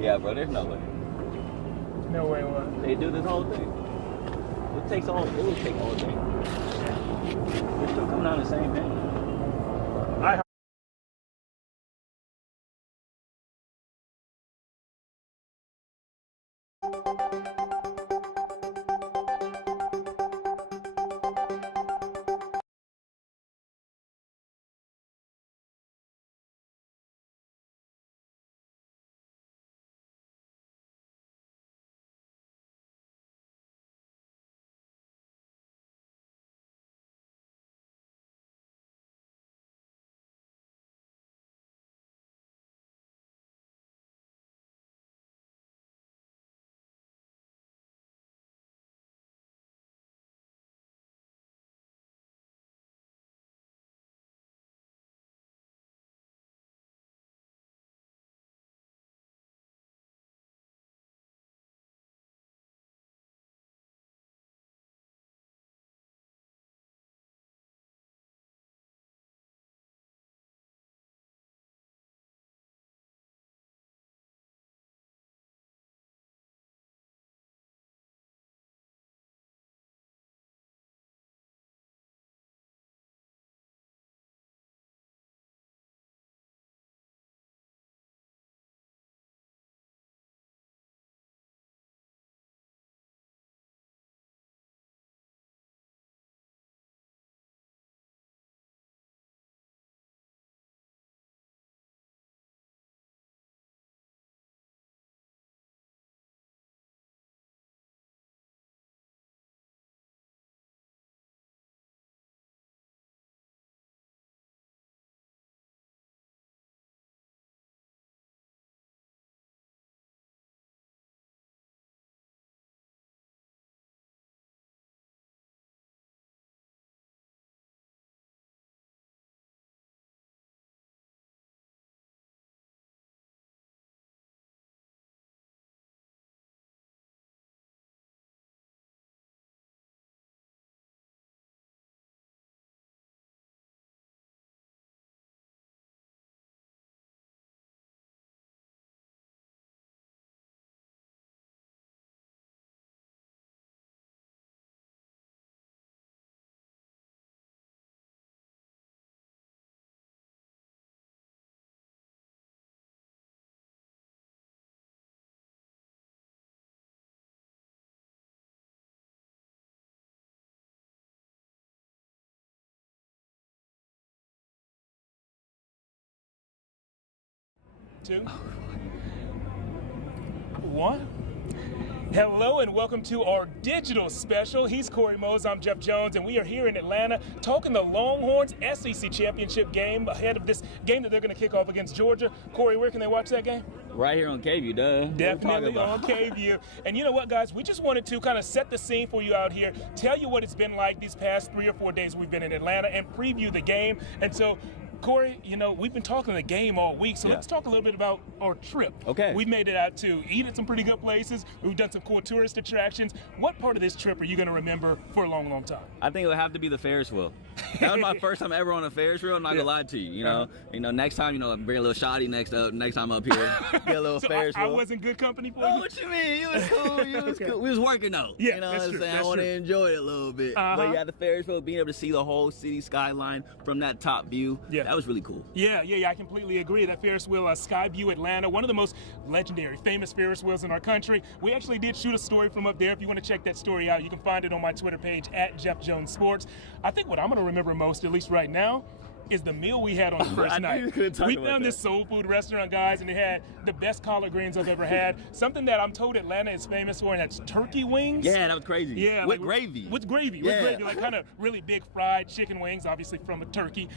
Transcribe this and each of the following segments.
Yeah, bro, there's no way. No way what? They do this whole thing. It would take all day. We're still coming out the same thing. Two, one. Hello and welcome to our digital special. He's Cory Mose, I'm Jeff Jones, and we are here in Atlanta talking the Longhorns SEC championship game ahead of this game that they're going to kick off against Georgia. Cory, where can they watch that game? Right here on KVUE, duh. Definitely on KVUE. And you know what, guys? We just wanted to kind of set the scene for you out here, tell you what it's been like these past 3 or 4 days we've been in Atlanta, and preview the game. And so, Cory, you know, we've been talking the game all week, so let's talk a little bit about our trip. Okay. We've made it out to eat at some pretty good places. We've done some cool tourist attractions. What part of this trip are you going to remember for a long, long time? I think it would have to be the Ferris wheel. That was my first time ever on a Ferris wheel. I'm not gonna lie to you. You know, next time, bring a little shoddy next time up here. Get a little So Ferris wheel. I wasn't good company for you? Oh, what you mean? You was cool. You was cool. We was working though. Yeah, you know that's what I'm true. saying? That's I want to true. enjoy it a little bit. But yeah, the Ferris wheel, being able to see the whole city skyline from that top view, that was really cool. Yeah, I completely agree. That Ferris wheel, Skyview Atlanta, one of the most legendary, famous Ferris wheels in our country. We actually did shoot a story from up there. If you want to check that story out, you can find it on my Twitter page at Jeff Jones Sports. I think what I'm going to remember most, at least right now, is the meal we had on the first night. We found this soul food restaurant, guys, and they had the best collard greens I've ever had. Something that I'm told Atlanta is famous for, and that's turkey wings. Yeah, that was crazy. Yeah, with gravy. With gravy, like kind of really big fried chicken wings, obviously from a turkey.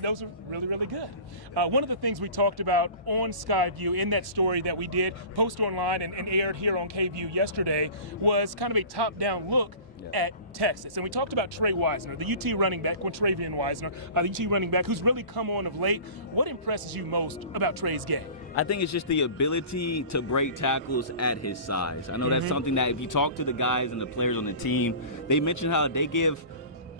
Those are really, really good. One of the things we talked about on Skyview in that story that we did post online and aired here on KVUE yesterday was kind of a top-down look at Texas. And we talked about Trey Wisner, the UT running back, Quintravian Wisner, the UT running back who's really come on of late. What impresses you most about Trey's game? I think it's just the ability to break tackles at his size. I know that's something that if you talk to the guys and the players on the team, they mention how they give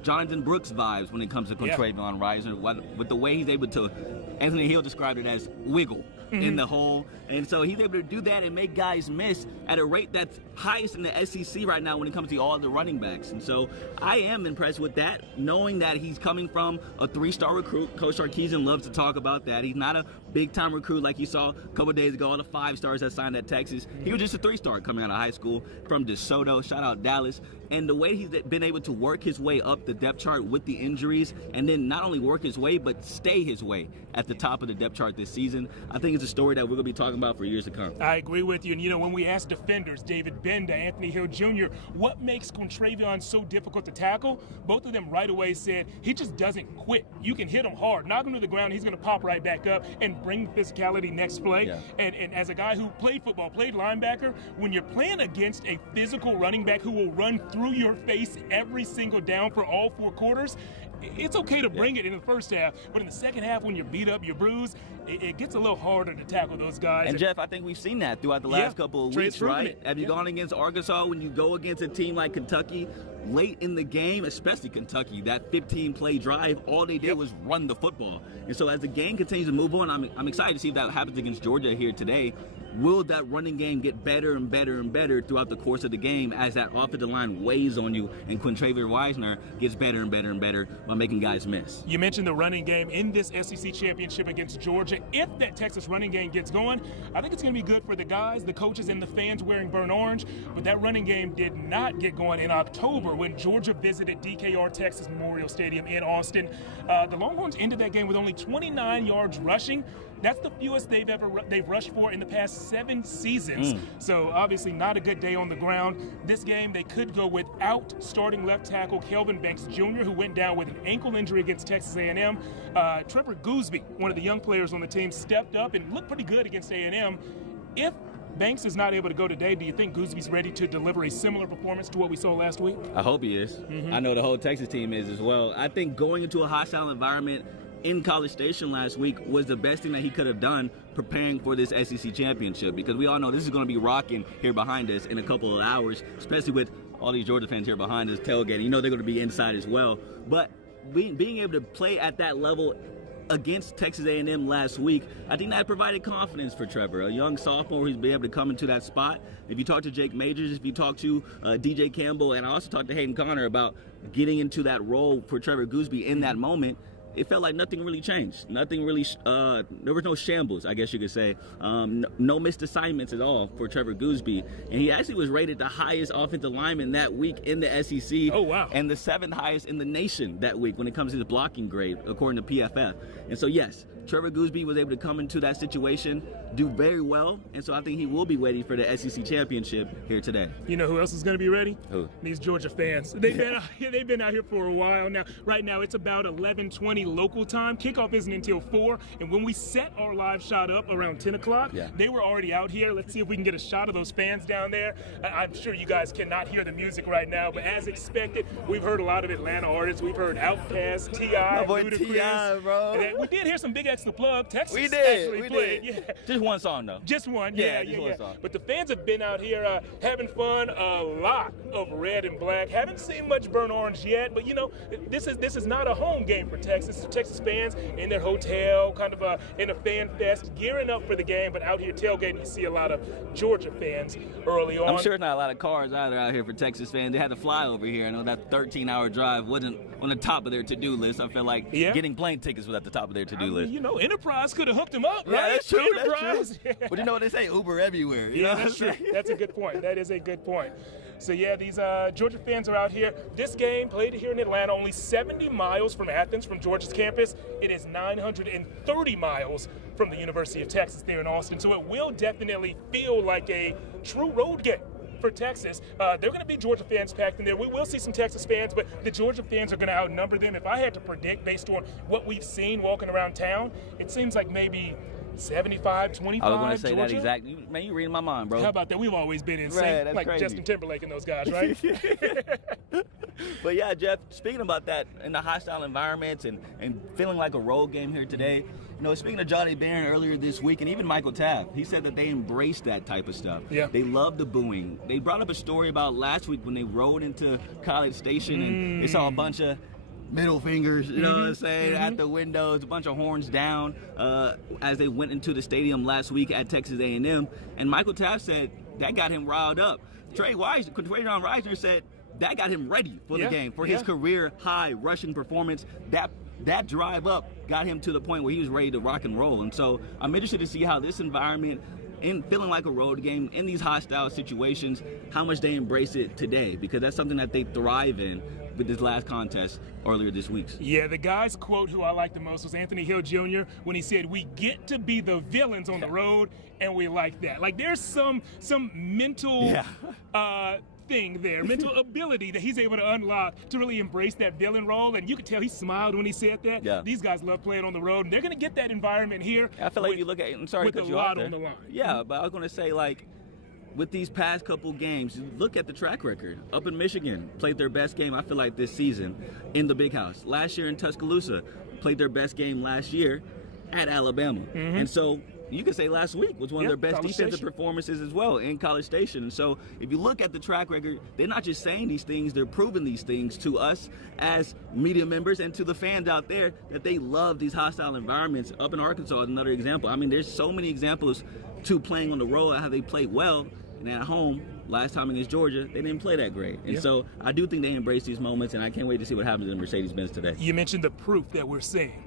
Jonathan Brooks vibes when it comes to Quintravian Wisner with the way he's able to, Anthony Hill described it as wiggle. in the hole. And so he's able to do that and make guys miss at a rate that's highest in the SEC right now when it comes to all the running backs. And so I am impressed with that, knowing that he's coming from a 3-star recruit. Coach Sarkisian loves to talk about that. He's not a big-time recruit like you saw a couple days ago, all the 5-stars that signed at Texas. He was just a 3-star coming out of high school from DeSoto. Shout out Dallas. And the way he's been able to work his way up the depth chart with the injuries, and then not only work his way, but stay his way at the top of the depth chart this season, I think it's a story that we're going to be talking about for years to come. I agree with you. And, you know, when we asked defenders, David Benda, Anthony Hill Jr., what makes Quintravion so difficult to tackle, both of them right away said he just doesn't quit. You can hit him hard, knock him to the ground, he's going to pop right back up and bring physicality next play. Yeah. And as a guy who played football, played linebacker, when you're playing against a physical running back who will run through your face every single down for all 4 quarters, it's okay to bring it in the first half, but in the second half when you're beat up, you're bruised, it gets a little harder to tackle those guys. And Jeff, I think we've seen that throughout the last couple of weeks, right? Have you gone against Arkansas? When you go against a team like Kentucky, late in the game, especially Kentucky, that 15-play drive, all they did was run the football. And so as the game continues to move on, I'm excited to see if that happens against Georgia here today. Will that running game get better and better and better throughout the course of the game as that offensive line weighs on you and Quintravion Wisner gets better and better and better by making guys miss? You mentioned the running game in this SEC championship against Georgia. If that Texas running game gets going, I think it's going to be good for the guys, the coaches, and the fans wearing burnt orange. But that running game did not get going in October when Georgia visited DKR Texas Memorial Stadium in Austin. The Longhorns ended that game with only 29 yards rushing. That's the fewest they've rushed for in the past 7 seasons. So obviously not a good day on the ground. This game they could go without starting left tackle Kelvin Banks Jr., who went down with an ankle injury against Texas A&M. Trevor Gooseby, one of the young players on the team, stepped up and looked pretty good against A&M. If Banks is not able to go today, do you think Gooseby's ready to deliver a similar performance to what we saw last week? I hope he is. I know the whole Texas team is as well. I think going into a hostile environment in College Station last week was the best thing that he could have done preparing for this SEC championship, because we all know this is going to be rocking here behind us in a couple of hours, especially with all these Georgia fans here behind us tailgating. You know they're going to be inside as well. But being able to play at that level against Texas A&M last week, I think that provided confidence for Trevor, a young sophomore who's been able to come into that spot. If you talk to Jake Majors, if you talk to DJ Campbell, and I also talked to Hayden Connor about getting into that role for Trevor Gooseby in that moment, it felt like nothing really changed. Nothing really, there was no shambles, I guess you could say. No missed assignments at all for Trevor Gooseby. And he actually was rated the highest offensive lineman that week in the SEC. Oh, wow. And the 7th highest in the nation that week when it comes to the blocking grade, according to PFF. And so, yes, Trevor Gooseby was able to come into that situation, do very well, and so I think he will be ready for the SEC championship here today. You know who else is going to be ready? Who? These Georgia fans. They've been out here for a while now. Right now, it's about 11:20 local time. Kickoff isn't until 4, and when we set our live shot up around 10 o'clock, they were already out here. Let's see if we can get a shot of those fans down there. I'm sure you guys cannot hear the music right now, but as expected, we've heard a lot of Atlanta artists. We've heard Outkast, T.I., my boy Ludacris. T.I., bro. And we did hear some big extra plug. Texas we did. actually played. Yeah. Just one song, though. Just one, one song. But the fans have been out here having fun. A lot of red and black. Haven't seen much burnt orange yet, but you know, this is not a home game for Texas. Texas fans in their hotel, kind of in a fan fest, gearing up for the game. But out here tailgating, you see a lot of Georgia fans early on. I'm sure not a lot of cars either out here for Texas fans. They had to fly over here. I know that 13-hour drive wasn't on the top of their to-do list. I feel like getting plane tickets was at the top of their to-do list. You know, Enterprise could have hooked them up, right? Yeah, that's true. Enterprise. That's true. But you know what they say? Uber everywhere. You know that's true. That's a good point. That is a good point. So yeah, these Georgia fans are out here. This game played here in Atlanta, only 70 miles from Athens, from Georgia's campus. It is 930 miles from the University of Texas there in Austin. So it will definitely feel like a true road game for Texas. They're going to be Georgia fans packed in there. We will see some Texas fans, but the Georgia fans are going to outnumber them. If I had to predict based on what we've seen walking around town, it seems like maybe 75-25. I was going to say Georgia. That exactly. Man, you reading my mind, bro. How about that? We've always been in sync, right, like crazy. Justin Timberlake and those guys, right? But yeah, Jeff, speaking about that in the hostile environments and feeling like a road game here today, you know, speaking to Johnny Barron earlier this week, and even Michael Tabb, he said that they embrace that type of stuff. Yeah. They love the booing. They brought up a story about last week when they rode into College Station and they saw a bunch of middle fingers, you know what I'm saying, at the windows, a bunch of horns down as they went into the stadium last week at Texas A&M. And Michael Taft said that got him riled up. Traydon Reisner said that got him ready for the game, for his career high rushing performance. That drive up got him to the point where he was ready to rock and roll. And so I'm interested to see how this environment, in feeling like a road game, in these hostile situations, how much they embrace it today, because that's something that they thrive in with this last contest earlier this week. Yeah, the guy's quote who I like the most was Anthony Hill Jr. when he said, "We get to be the villains on the road, and we like that." Like, there's some mental thing there, mental ability that he's able to unlock to really embrace that villain role. And you could tell he smiled when he said that. Yeah. These guys love playing on the road, and they're going to get that environment here. I feel like you look at, I'm sorry to cut you off there. On the line. Yeah, but I was going to say, like, with these past couple games, you look at the track record. Up in Michigan, played their best game, I feel like, this season in the Big House. Last year in Tuscaloosa, played their best game last year at Alabama. And so you could say last week was one of their best defensive performances as well in College Station. And so if you look at the track record, they're not just saying these things, they're proving these things to us as media members and to the fans out there that they love these hostile environments. Up in Arkansas is another example. I mean, there's so many examples to playing on the road, how they played well, and at home, last time against Georgia, they didn't play that great. And so I do think they embrace these moments, and I can't wait to see what happens in Mercedes-Benz today. You mentioned the proof that we're seeing.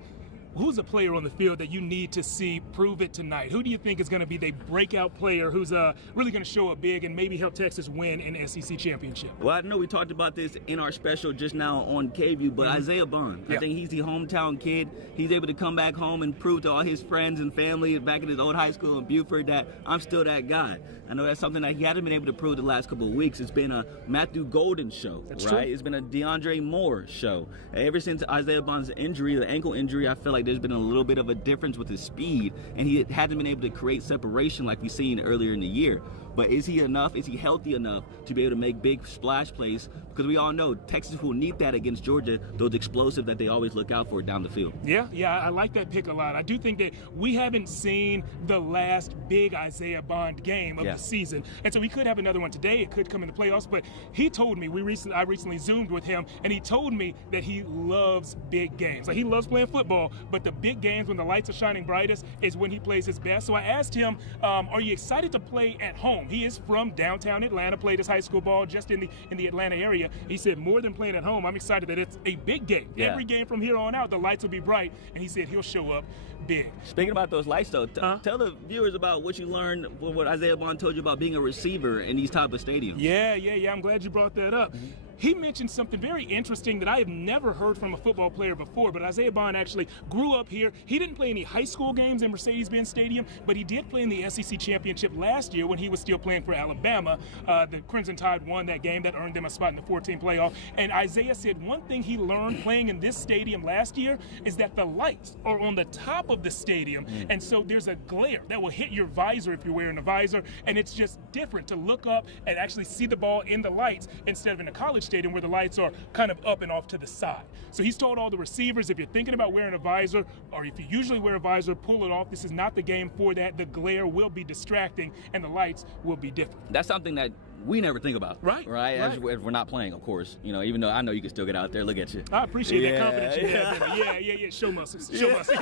Who's a player on the field that you need to see prove it tonight? Who do you think is going to be the breakout player who's really going to show up big and maybe help Texas win an SEC championship? Well, I know we talked about this in our special just now on KVUE, but Isaiah Bond, I think he's the hometown kid. He's able to come back home and prove to all his friends and family back in his old high school in Buford that I'm still that guy. I know that's something that he hasn't been able to prove the last couple of weeks. It's been a Matthew Golden show, right? It's been a DeAndre Moore show. Ever since Isaiah Bond's injury, the ankle injury, I feel like there's been a little bit of a difference with his speed, and he hasn't been able to create separation like we've seen earlier in the year. But is he enough? Is he healthy enough to be able to make big splash plays? Because we all know Texas will need that against Georgia, those explosive that they always look out for down the field. Yeah, I like that pick a lot. I do think that we haven't seen the last big Isaiah Bond game of the season. And so we could have another one today. It could come in the playoffs. But he told me, I recently Zoomed with him, and he told me that he loves big games. Like, he loves playing football, but the big games when the lights are shining brightest is when he plays his best. So I asked him, are you excited to play at home? He is from downtown Atlanta, played his high school ball just in the Atlanta area. He said, more than playing at home, I'm excited that it's a big game. Every game from here on out, the lights will be bright, and he said he'll show up big. Speaking about those lights, though, tell the viewers about what you learned, what Isaiah Bond told you about being a receiver in these type of stadiums. Yeah, I'm glad you brought that up. He mentioned something very interesting that I have never heard from a football player before, but Isaiah Bond actually grew up here. He didn't play any high school games in Mercedes-Benz Stadium, but he did play in the SEC Championship last year when he was still playing for Alabama. The Crimson Tide won that game. That earned them a spot in the 14 playoff. And Isaiah said one thing he learned playing in this stadium last year is that the lights are on the top of the stadium, and so there's a glare that will hit your visor if you're wearing a visor, and it's just different to look up and actually see the ball in the lights instead of in a college stadium where the lights are kind of up and off to the side. So he's told all the receivers, if you're thinking about wearing a visor, or if you usually wear a visor, pull it off. This is not the game for that. The glare will be distracting, and the lights will be different. That's something that we never think about. Right. As we're not playing, of course. You know, even though I know you can still get out there. Look at you. I appreciate that confidence you have. Yeah. Show muscles. Show muscles.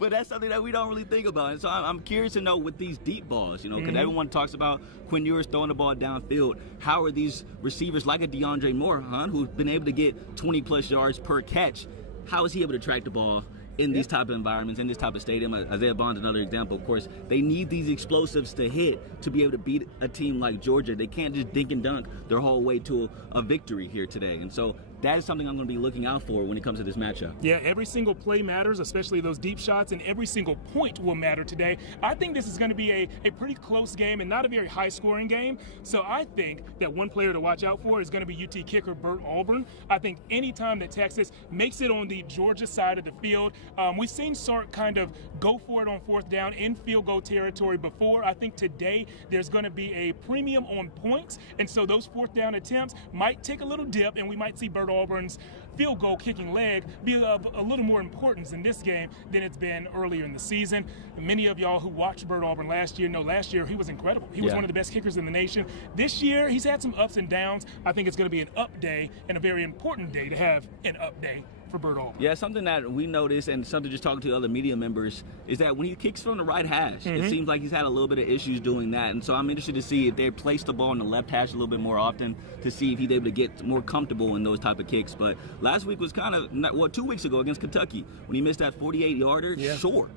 But that's something that we don't really think about. And so I'm curious to know with these deep balls, you know, because everyone talks about Quinn Ewers throwing the ball downfield. How are these receivers like a DeAndre Moore, who's been able to get 20-plus yards per catch, how is he able to track the ball in these type of environments, in this type of stadium? Isaiah Bond's another example. Of course, they need these explosives to hit to be able to beat a team like Georgia. They can't just dink and dunk their whole way to a victory here today. And so that is something I'm going to be looking out for when it comes to this matchup. Yeah, every single play matters, especially those deep shots, and every single point will matter today. I think this is going to be a pretty close game and not a very high-scoring game. So I think that one player to watch out for is going to be UT kicker Bert Auburn. I think any time that Texas makes it on the Georgia side of the field, we've seen Sark kind of go for it on fourth down in field goal territory before. I think today there's going to be a premium on points, and so those fourth down attempts might take a little dip, and we might see Bert Auburn's field goal kicking leg be of a little more importance in this game than it's been earlier in the season. Many of y'all who watched Bert Auburn last year know last year he was incredible. He was one of the best kickers in the nation. This year he's had some ups and downs. I think it's going to be an up day and a very important day to have an up day for Bert Auburn. Yeah, something that we noticed, and something just talking to other media members, is that when he kicks from the right hash, it seems like he's had a little bit of issues doing that. And so I'm interested to see if they place the ball on the left hash a little bit more often to see if he's able to get more comfortable in those type of kicks. But last week was kind of, 2 weeks ago against Kentucky, when he missed that 48-yarder, sure.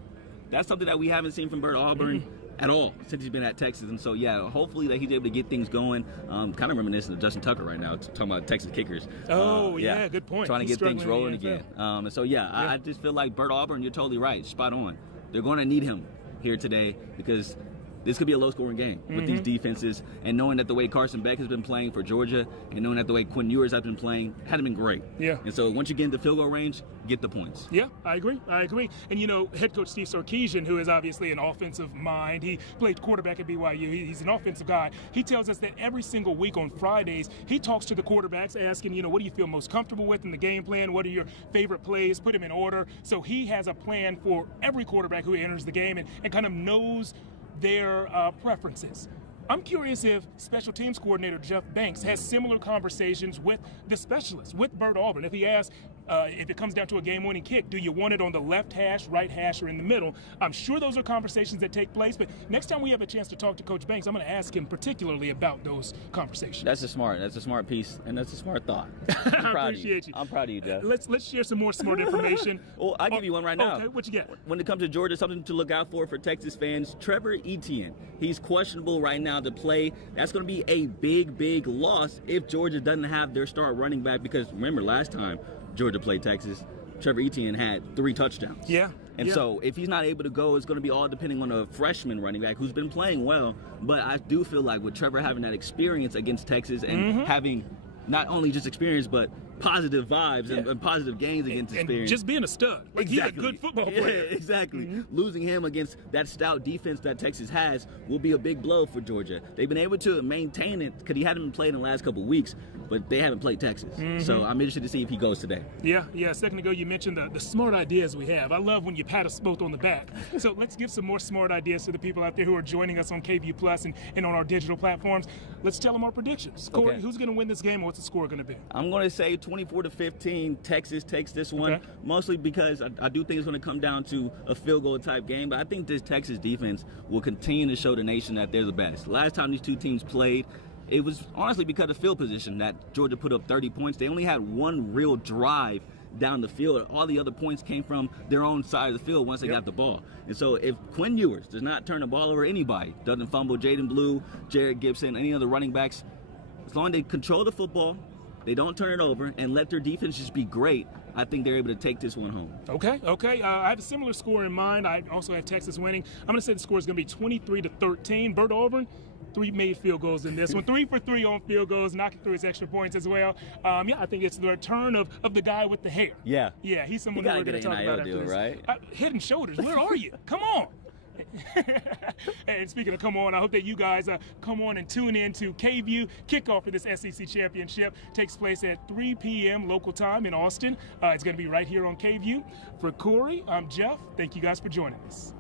That's something that we haven't seen from Bert Auburn at all since he's been at Texas. And so, yeah, hopefully that he's able to get things going. Kind of reminiscent of Justin Tucker right now, talking about Texas kickers. Yeah, good point. Trying to get things rolling again. And so, I just feel like Bert Auburn, you're totally right, spot on. They're going to need him here today because this could be a low-scoring game with these defenses, and knowing that the way Carson Beck has been playing for Georgia and knowing that the way Quinn Ewers has been playing hadn't been great. Yeah. And so once you get into field goal range, get the points. Yeah, I agree. And, head coach Steve Sarkisian, who is obviously an offensive mind, he played quarterback at BYU. He's an offensive guy. He tells us that every single week on Fridays, he talks to the quarterbacks asking, what do you feel most comfortable with in the game plan? What are your favorite plays? Put them in order. So he has a plan for every quarterback who enters the game and kind of knows their preferences. I'm curious if special teams coordinator Jeff Banks has similar conversations with the specialists, with Bert Auburn. If he asks, if it comes down to a game-winning kick, do you want it on the left hash, right hash, or in the middle? I'm sure those are conversations that take place, but next time we have a chance to talk to Coach Banks, I'm going to ask him particularly about those conversations. That's a smart piece, and that's a smart thought. I appreciate you. I'm proud of you, Jeff. Let's share some more smart information. Well, I'll give you one right now. Okay, what you got? When it comes to Georgia, something to look out for Texas fans, Trevor Etienne. He's questionable right now to play. That's going to be a big loss if Georgia doesn't have their star running back, because remember last time Georgia played Texas, Trevor Etienne had 3 touchdowns. And so if he's not able to go, it's going to be all depending on a freshman running back who's been playing well. But I do feel like with Trevor having that experience against Texas and having not only just experience, but positive vibes and positive gains against experience. And just being a stud. Like he's a good football player. Yeah, exactly. Losing him against that stout defense that Texas has will be a big blow for Georgia. They've been able to maintain it because he hadn't been played in the last couple of weeks, but they haven't played Texas. So I'm interested to see if he goes today. Yeah. A second ago you mentioned the smart ideas we have. I love when you pat us both on the back. So let's give some more smart ideas to the people out there who are joining us on KVUE Plus and on our digital platforms. Let's tell them our predictions. Corey, who's going to win this game and what's the score going to be? I'm going to say 24-15, Texas takes this one, mostly because I do think it's going to come down to a field goal type game, but I think this Texas defense will continue to show the nation that they're the best. Last time these two teams played, it was honestly because of field position that Georgia put up 30 points. They only had one real drive down the field. All the other points came from their own side of the field once they got the ball. And so if Quinn Ewers does not turn the ball over anybody, doesn't fumble Jaden Blue, Jared Gibson, any other running backs, as long as they control the football, they don't turn it over, and let their defense just be great, I think they're able to take this one home. Okay. I have a similar score in mind. I also have Texas winning. I'm going to say the score is going to be 23-13. Bert Auburn, 3 made field goals in this one. 3 for 3 on field goals, knocking through his extra points as well. I think it's the return of the guy with the hair. Yeah, he's someone who we're going to talk about after this. Right? Head and Shoulders, where are you? Come on. And speaking of come on, I hope that you guys come on and tune in to KVUE kickoff for this SEC championship. Takes place at 3 p.m. local time in Austin. It's going to be right here on KVUE. For Corey, I'm Jeff. Thank you guys for joining us.